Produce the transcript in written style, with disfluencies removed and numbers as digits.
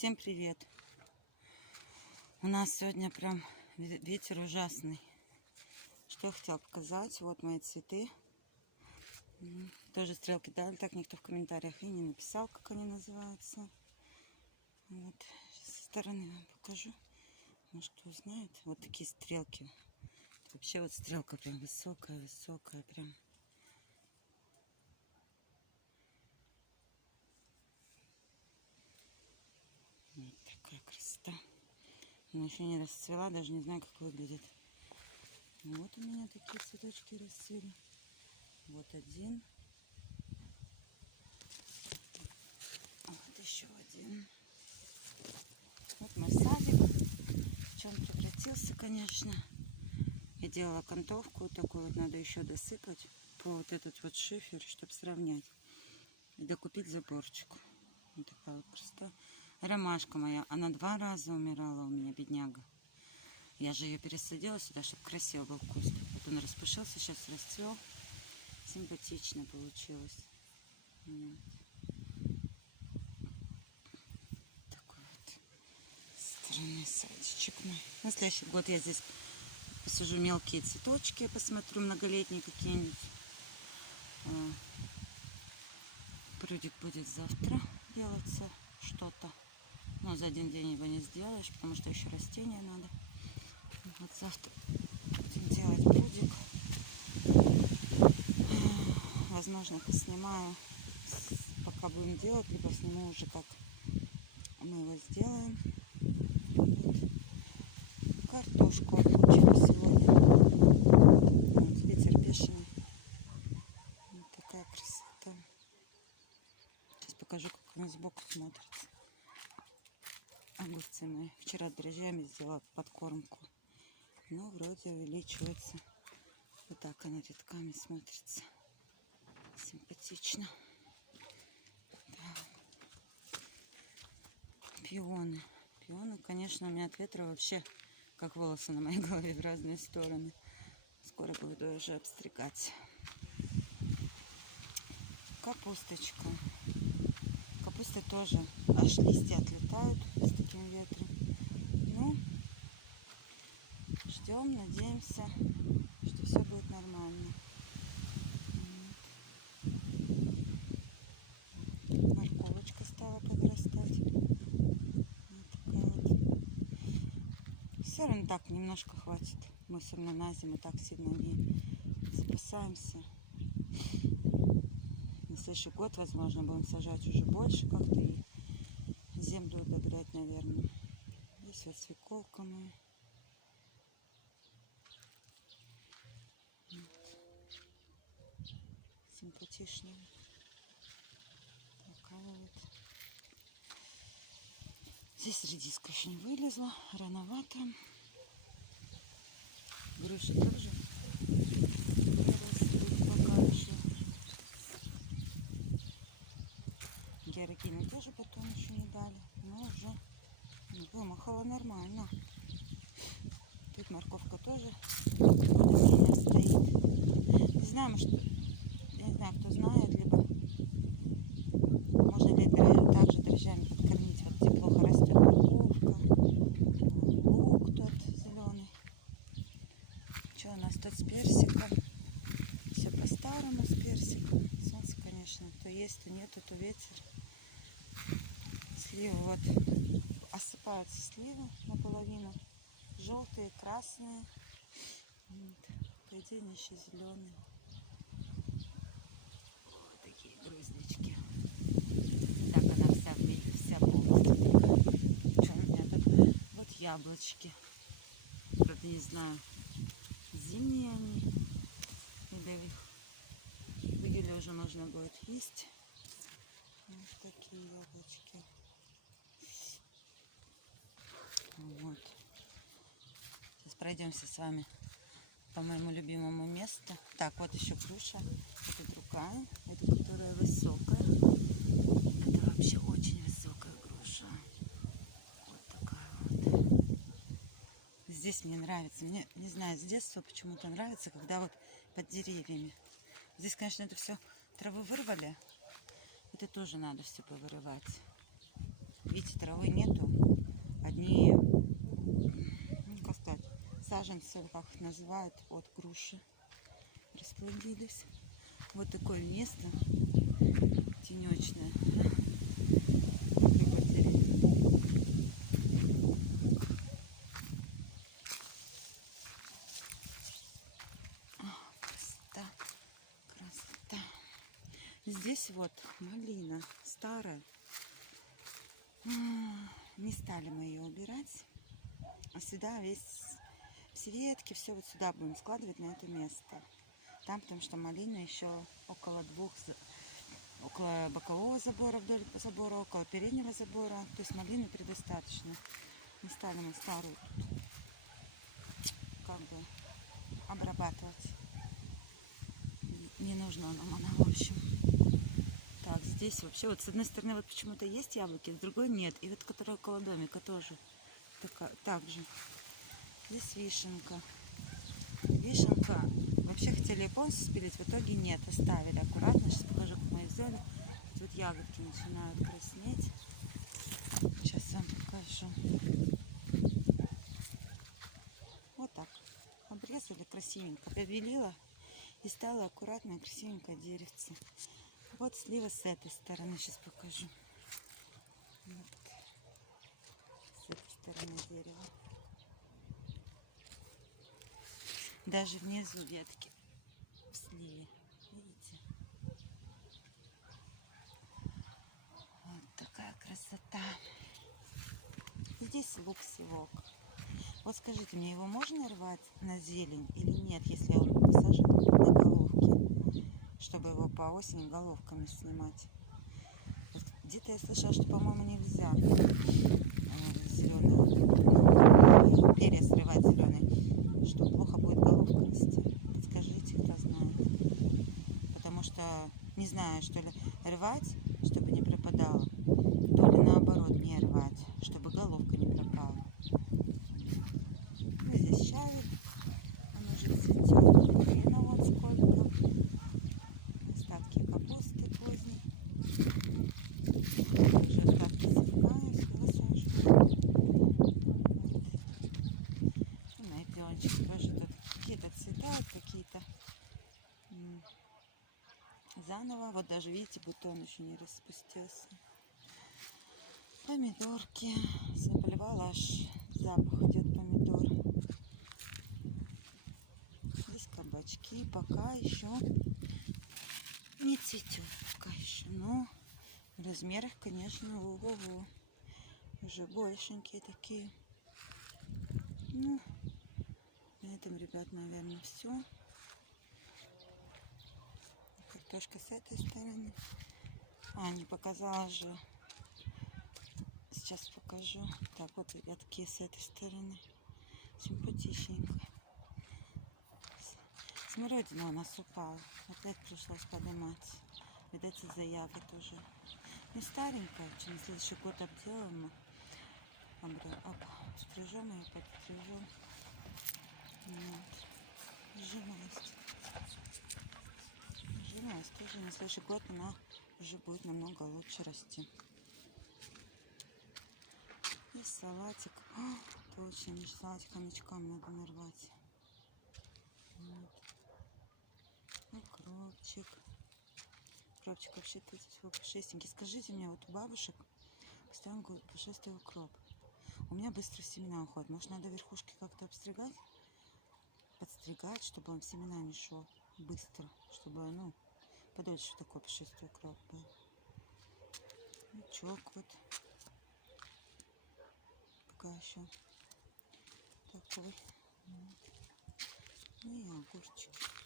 Всем привет! У нас сегодня прям ветер ужасный. Что я хотела показать. Вот мои цветы. Тоже стрелки дали, так никто в комментариях и не написал, как они называются. Вот. Со стороны вам покажу. Может, кто знает. Вот такие стрелки. Вообще вот стрелка прям высокая прям. Вот такая красота. Она еще не расцвела, даже не знаю, как выглядит. Вот у меня такие цветочки расцвели. Вот один. Вот еще один. Вот мой садик. В чем превратился, конечно. Я делала окантовку такую, вот надо еще досыпать по вот этот вот шифер, чтобы сравнять. И докупить заборчик. Вот такая вот красота. Ромашка моя, она 2 раза умирала у меня, бедняга. Я же ее пересадила сюда, чтобы красиво был куст. Вот он распушился, сейчас расцвел. Симпатично получилось. Вот. Такой вот странный садичек мой. На следующий год я здесь посажу мелкие цветочки, посмотрю, многолетние какие-нибудь. Прудик будет завтра делаться что-то. Но за один день его не сделаешь, потому что еще растения надо. Вот завтра будем делать прудик. Возможно, поснимаю, пока будем делать, либо сниму уже, как мы его сделаем. Вот. Картошку отмучила сегодня. Вот, ветер бешеный. Вот такая красота. Сейчас покажу, как она сбоку смотрится. Огурцы мои. Вчера дрожжами сделала подкормку. Но вроде увеличивается. Вот так она рядками смотрится. Симпатично. Да. Пионы. Пионы, конечно, у меня от ветра вообще как волосы на моей голове в разные стороны. Скоро буду уже обстригать. Капусточка. Капуста тоже аж листья отлетают с таким ветром. Ну, ждем, надеемся, что все будет нормально. Морковочка стала подрастать. Вот такая вот. Все равно так немножко хватит. Мы все равно на зиму так сильно не запасаемся. На следующий год, возможно, будем сажать уже больше как-то и землю удобрять, наверное. Здесь вот свеколка моя. Вот. Симпатичная. Такая вот. Здесь редиска еще не вылезла, рановато. Груши тоже растут пока еще. Георгины тоже потом еще не дали, но уже вымахала нормально. Тут морковка тоже более-менее стоит. Не знаю, может, я не знаю, кто знает, либо можно ли также дрожжами подкормить. Вот где плохо растет морковка, лук тот зеленый. Что у нас тут с персиком? Все по-старому с персиком. Солнце, конечно, то есть, то нету, то ветер. Сливы вот осыпаются сливы наполовину. Желтые, красные. Вот. По идее, они еще зеленые. Вот такие груздочки. Так она вся полностью такая. Что у меня тут? Вот яблочки. Правда, не знаю, зимние они. Или их в июле уже можно будет есть. Вот такие яблочки. Вот. Сейчас пройдемся с вами по моему любимому месту. Так, вот еще груша. Это другая. Это которая высокая. Это вообще очень высокая груша. Вот такая вот. Здесь мне нравится. Мне, не знаю, с детства почему-то нравится, когда вот под деревьями. Здесь, конечно, это все траву вырвали. Это тоже надо все повырывать. видите, травы нету. Одни, ну, как сказать, саженцы, как их называют, от груши расплодились. Вот такое место тенечное. Красота, красота. Здесь вот малина старая. Не стали мы ее убирать. А сюда все ветки, все вот сюда будем складывать, на это место. Там, потому что малина еще около около бокового забора, вдоль забора, около переднего забора. То есть малины предостаточно. Не стали мы старую как бы обрабатывать. Не нужно нам она, в общем. Так, здесь вообще вот с одной стороны вот почему-то есть яблоки, с другой нет. И вот которая около домика тоже так же. Здесь вишенка. Вишенка. Вообще хотели ее полностью спилить, в итоге нет, оставили аккуратно. Сейчас покажу, как мы их взяли. Тут ягодки начинают краснеть. Сейчас вам покажу. Вот так. Обрезали красивенько, побелила и стала аккуратно красивенькое деревце. Вот слива с этой стороны, сейчас покажу. Вот. С этой стороны дерева. Даже внизу ветки в сливе. Видите? Вот такая красота. Здесь лук-севок. Вот скажите мне, его можно рвать на зелень или нет, если он посажен на головки, чтобы его по осени головками снимать? Вот где-то я слышала, что, по-моему, нельзя зеленые перья срывать зеленые, что плохо будет головка расти. Подскажите, кто знает. Потому что не знаю, что ли рвать, чтобы не пропадало, то ли наоборот не рвать, чтобы головка не пропала. Ну, здесь щавель, он уже цветет. Блина вот сколько. Остатки капусты поздней. Уже остатки зерна я высаживаю. И найденчик тоже тут какие-то цветают, какие-то заново. Вот даже видите, бутон еще не распустился. Помидорки. Заплевала, аж запах идет помидор. Здесь кабачки. Пока еще не цветет. Пока еще. Но в размерах, конечно, ого-го. Уже большенькие такие. Ну, на этом, ребят, наверное, все. Картошка с этой стороны. Не показала же. Сейчас покажу. Так, вот ребятки с этой стороны. Симпатичненько. Смородина у нас упала. Опять пришлось поднимать. Видать, из-за ягод уже. Не старенькая. Чем на следующий год обделаем мы. Стрижем ее, подстрижем. Вот. Жимолость. Жимолость тоже на следующий год она уже будет намного лучше расти. И салатик. Точно, салатик хомячкам надо нарвать. Вот. Укропчик. Укропчик вообще-то здесь пушистенький. Скажите мне, вот у бабушек постоянно говорят пушистый укроп. У меня быстро семена уходят. Может, надо верхушки как-то обстригать? Подстригать, чтобы он в семена не шел быстро. Чтобы, ну, подольше такой пушистый укроп был. Лучок вот. Пока еще такой. Вот. И огурчик.